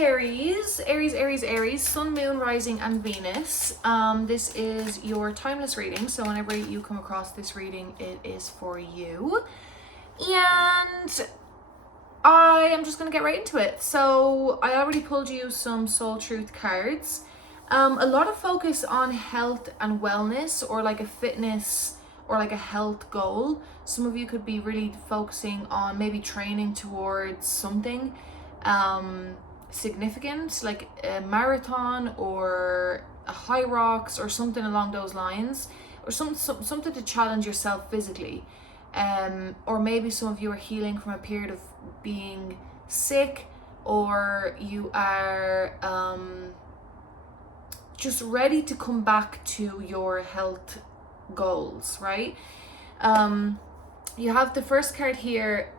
Aries, Sun, Moon, Rising, and Venus. This is your timeless reading, so whenever you come across this reading, it is for you. And I am just going to get right into it. So I already pulled you some Soul Truth cards. A lot of focus on health and wellness, or like a fitness or like a health goal. Some of you could be really focusing on maybe training towards something significant, like a marathon or a high rocks or something along those lines, or something to challenge yourself physically. Or maybe some of you are healing from a period of being sick, or you are just ready to come back to your health goals, right? You have the first card here.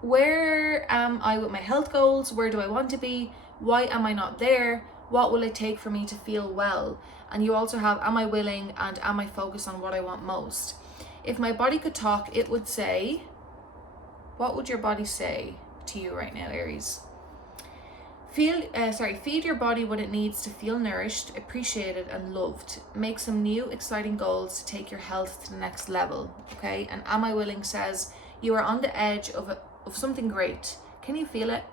Where am I with my health goals? Where do I want to be? Why am I not there? What will it take for me to feel well? And you also have, am I willing, and am I focused on what I want most? If my body could talk, it would say, what would your body say to you right now, Aries? Feed your body what it needs to feel nourished, appreciated, and loved. Make some new, exciting goals to take your health to the next level, okay? And am I willing says, you are on the edge of something great. Can you feel it?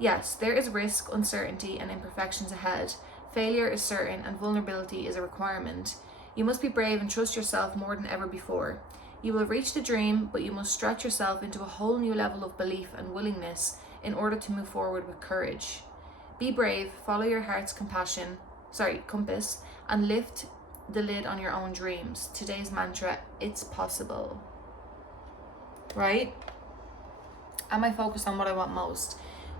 Yes, there is risk, uncertainty, and imperfections ahead. Failure is certain, and vulnerability is a requirement. You must be brave and trust yourself more than ever before. You will reach the dream, but you must stretch yourself into a whole new level of belief and willingness in order to move forward with courage. Be brave, follow your heart's compass, and lift the lid on your own dreams. Today's mantra, it's possible. Right? Am I focused on what I want most?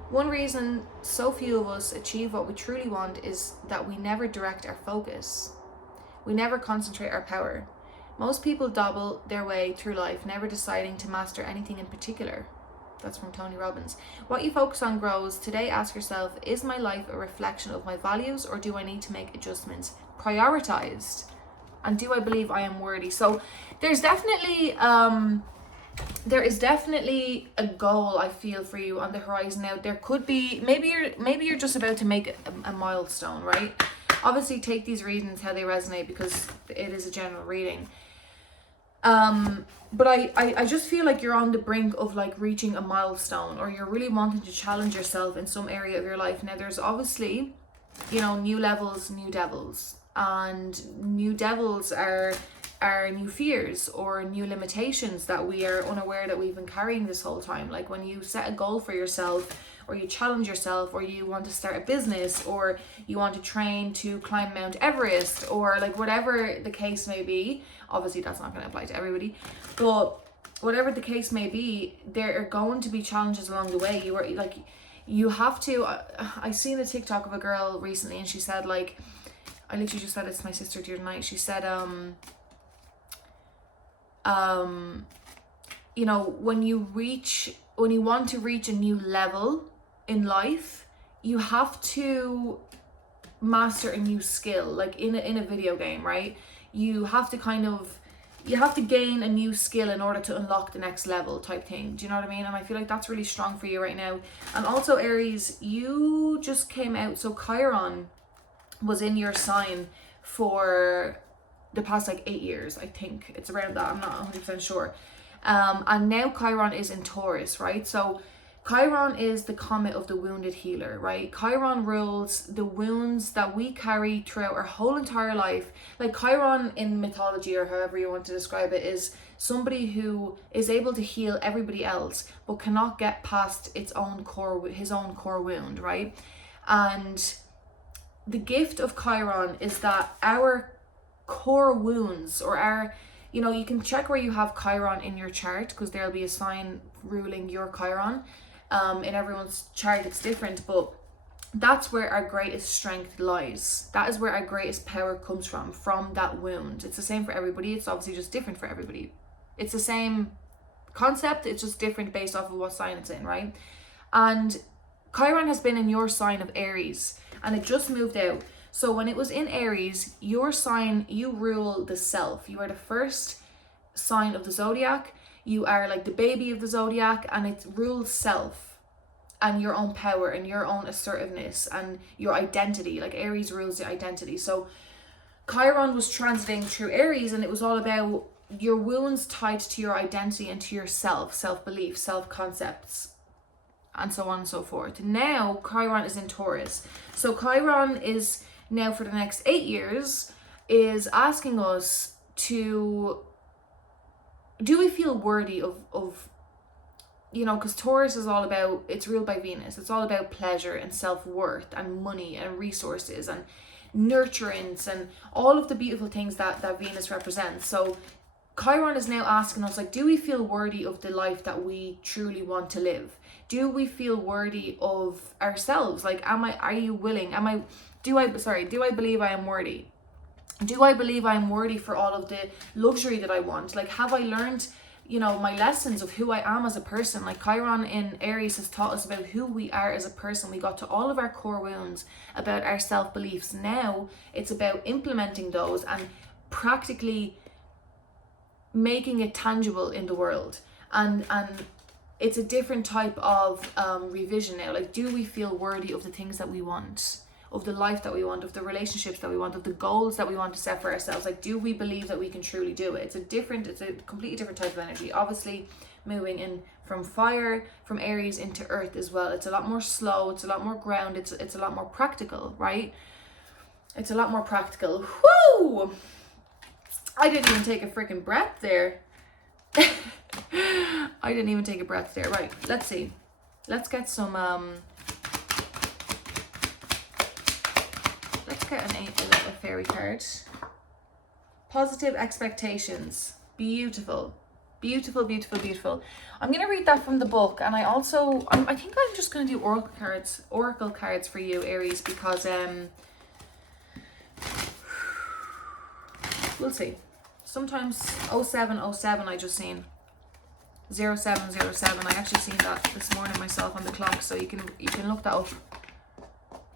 One reason so few of us achieve what we truly want is that we never direct our focus. We never concentrate our power. Most people dabble their way through life, never deciding to master anything in particular. That's from Tony Robbins. What you focus on grows. Today, ask yourself, is my life a reflection of my values, or do I need to make adjustments? Prioritized. And do I believe I am worthy? So there's definitely there is definitely a goal, I feel, for you on the horizon now. There could be, maybe you're just about to make a milestone, right? Obviously take these readings how they resonate, because it is a general reading. But I just feel like you're on the brink of like reaching a milestone, or you're really wanting to challenge yourself in some area of your life. Now there's obviously, new levels, new devils, and new devils are new fears or new limitations that we are unaware that we've been carrying this whole time. Like when you set a goal for yourself, or you challenge yourself, or you want to start a business, or you want to train to climb Mount Everest, or like whatever the case may be. Obviously that's not going to apply to everybody, but whatever the case may be, there are going to be challenges along the way. You have to, I seen a TikTok of a girl recently, and she said, like, I literally just said it to my sister the other night. She said, when you want to reach a new level in life, you have to master a new skill. Like in a video game, right? You have to gain a new skill in order to unlock the next level type thing. Do you know what I mean? And I feel like that's really strong for you right now. And also, Aries, you just came out. So Chiron was in your sign for the past 8 years. I think it's around that. I'm not 100% sure. And now Chiron is in Taurus, right? So Chiron is the comet of the wounded healer, right? Chiron rules the wounds that we carry throughout our whole entire life. Like Chiron in mythology, or however you want to describe it, is somebody who is able to heal everybody else, but cannot get past his own core wound, right? And the gift of Chiron is that our core wounds, or our, you can check where you have Chiron in your chart, because there'll be a sign ruling your Chiron. In everyone's chart it's different, but that's where our greatest strength lies. That is where our greatest power comes from that wound. It's the same for everybody. It's obviously just different for everybody. It's the same concept, it's just different based off of what sign it's in, right? And Chiron has been in your sign of Aries, and it just moved out. So when it was in Aries, your sign, you rule the self. You are the first sign of the zodiac. You are like the baby of the zodiac, and it rules self. and your own power and your own assertiveness and your identity. Like Aries rules the identity. So Chiron was transiting through Aries, and it was all about your wounds tied to your identity and to yourself, self-belief, self-concepts, and so on and so forth. Now Chiron is in Taurus. So Chiron is now, for the next 8 years, is asking us to, do we feel worthy of you know, because Taurus is all about, it's ruled by Venus. It's all about pleasure and self-worth and money and resources and nurturance and all of the beautiful things that Venus represents. So Chiron is now asking us, like, do we feel worthy of the life that we truly want to live? Do we feel worthy of ourselves? Like, are you willing? Do I believe I am worthy? Do I believe I am worthy for all of the luxury that I want? Like, have I learned, you know, my lessons of who I am as a person? Like Chiron in Aries has taught us about who we are as a person. We got to all of our core wounds about our self-beliefs. Now it's about implementing those and practically making it tangible in the world. And it's a different type of revision now. Like, do we feel worthy of the things that we want? Of the life that we want, of the relationships that we want, of the goals that we want to set for ourselves? Like, do we believe that we can truly do it? It's a completely different type of energy. Obviously, moving in from fire, from Aries into earth as well. It's a lot more slow, it's a lot more ground, it's a lot more practical, right? It's a lot more practical. Whoo! I didn't even take a freaking breath there. I didn't even take a breath there. Right, let's see. Let's get some get a fairy card. Positive expectations. Beautiful. Beautiful, beautiful, beautiful. I'm going to read that from the book, and I think I'm just going to do oracle cards for you, Aries, because we'll see. Sometimes 0707 I just seen 0707. I actually seen that this morning myself on the clock, so you can look that up.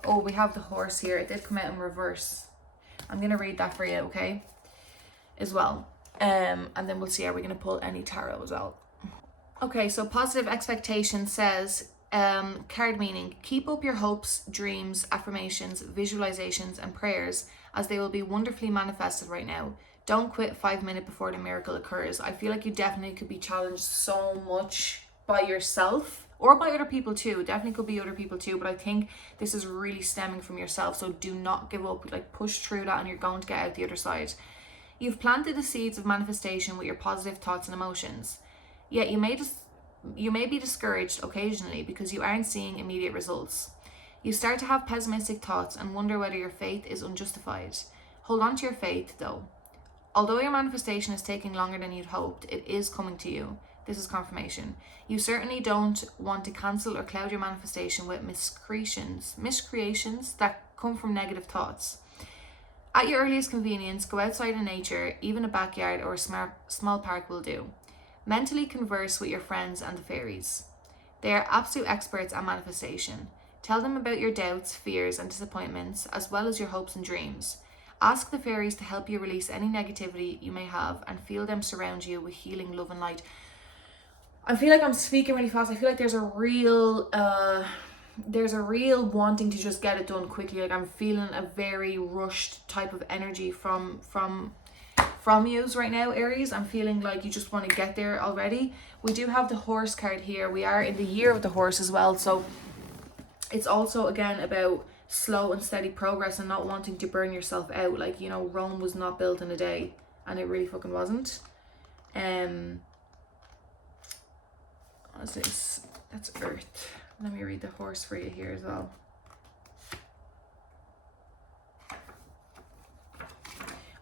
Oh, we have the horse here. It did come out in reverse. I'm going to read that for you, okay? As well. And then we'll see, are we going to pull any tarot as well? Okay, so positive expectation says, card meaning, keep up your hopes, dreams, affirmations, visualizations, and prayers, as they will be wonderfully manifested right now. Don't quit 5 minutes before the miracle occurs. I feel like you definitely could be challenged so much by yourself, or by other people too. Definitely could be other people too, but I think this is really stemming from yourself. So do not give up. Like, push through that, and you're going to get out the other side. You've planted the seeds of manifestation with your positive thoughts and emotions. Yet you may be discouraged occasionally because you aren't seeing immediate results. You start to have pessimistic thoughts and wonder whether your faith is unjustified. Hold on to your faith though. Although your manifestation is taking longer than you'd hoped, it is coming to you. This is confirmation. You certainly don't want to cancel or cloud your manifestation with miscreations that come from negative thoughts. At your earliest convenience, go outside in nature. Even a backyard or a small park will do. Mentally converse with your friends and the fairies. They are absolute experts at manifestation. Tell them about your doubts, fears, and disappointments, as well as your hopes and dreams. Ask the fairies to help you release any negativity you may have, and feel them surround you with healing love and light. I feel like I'm speaking really fast. I feel like there's a real wanting to just get it done quickly. Like, I'm feeling a very rushed type of energy from yous right now, Aries. I'm feeling like you just want to get there already. We do have the horse card here. We are in the year of the horse as well, so it's also again about slow and steady progress and not wanting to burn yourself out. Like, you know, Rome was not built in a day, and it really fucking wasn't. What's this? That's Earth. Let me read the horse for you here as well.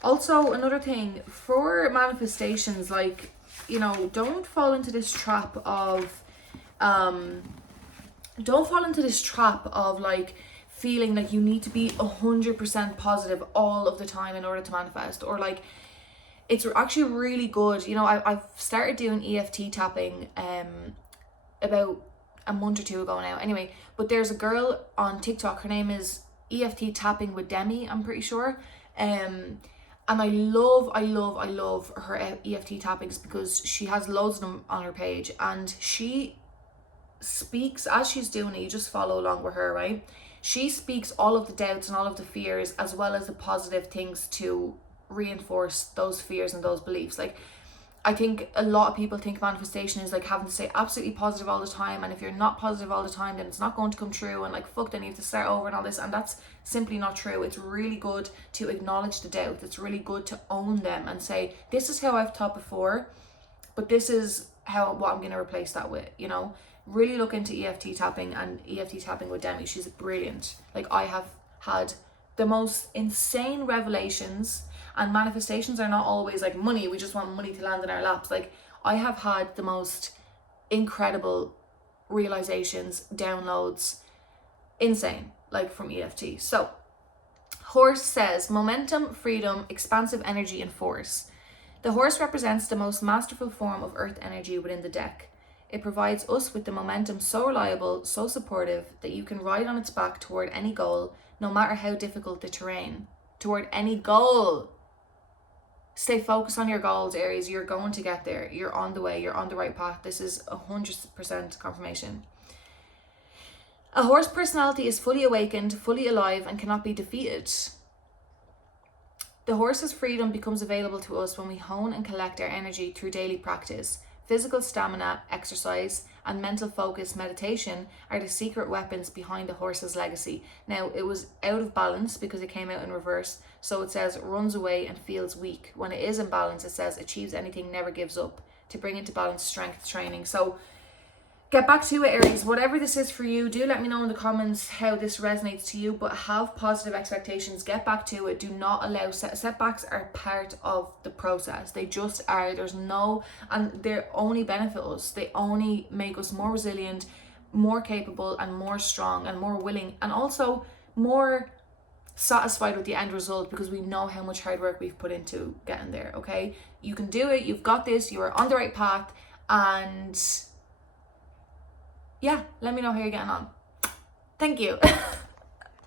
Also, another thing for manifestations, like, you know, don't fall into this trap of like feeling like you need to be 100% positive all of the time in order to manifest, or like, it's actually really good. You know, I've started doing EFT tapping about a month or two ago now. Anyway, but there's a girl on TikTok. Her name is EFT Tapping with Demi, I'm pretty sure. And I love her EFT tappings because she has loads of them on her page, and she speaks, as she's doing it, you just follow along with her, right? She speaks all of the doubts and all of the fears as well as the positive things to reinforce those fears and those beliefs. Like, I think a lot of people think manifestation is like having to stay absolutely positive all the time, and if you're not positive all the time, then it's not going to come true, and like fuck, then you have to start over and all this, and that's simply not true. It's really good to acknowledge the doubts. It's really good to own them and say, this is how I've thought before, but this is what I'm going to replace that with, you know. Really look into EFT tapping and EFT tapping with Demi. She's brilliant. Like, I have had the most insane revelations, and manifestations are not always like money. We just want money to land in our laps. Like, I have had the most incredible realizations, downloads, insane, like from EFT. So, horse says momentum, freedom, expansive energy, and force. The horse represents the most masterful form of earth energy within the deck. It provides us with the momentum so reliable, so supportive, that you can ride on its back toward any goal, no matter how difficult the terrain. Toward any goal. Stay focused on your goals, Aries. You're going to get there. You're on the way. You're on the right path. This is 100% confirmation. A horse personality is fully awakened, fully alive, and cannot be defeated. The horse's freedom becomes available to us when we hone and collect our energy through daily practice. Physical stamina, exercise, and mental focus, meditation, are the secret weapons behind the horse's legacy. Now, it was out of balance because it came out in reverse. So it says runs away and feels weak. When it is in balance, it says achieves anything, never gives up. To bring into balance, strength training. So get back to it, Aries. Whatever this is for you, do let me know in the comments how this resonates to you, but have positive expectations. Get back to it. Do not allow setbacks are part of the process. They just are. There's no, and they only benefit us. They only make us more resilient, more capable, and more strong, and more willing, and also more satisfied with the end result, because we know how much hard work we've put into getting there. Okay, you can do it. You've got this. You are on the right path. And yeah, let me know how you're getting on. Thank you.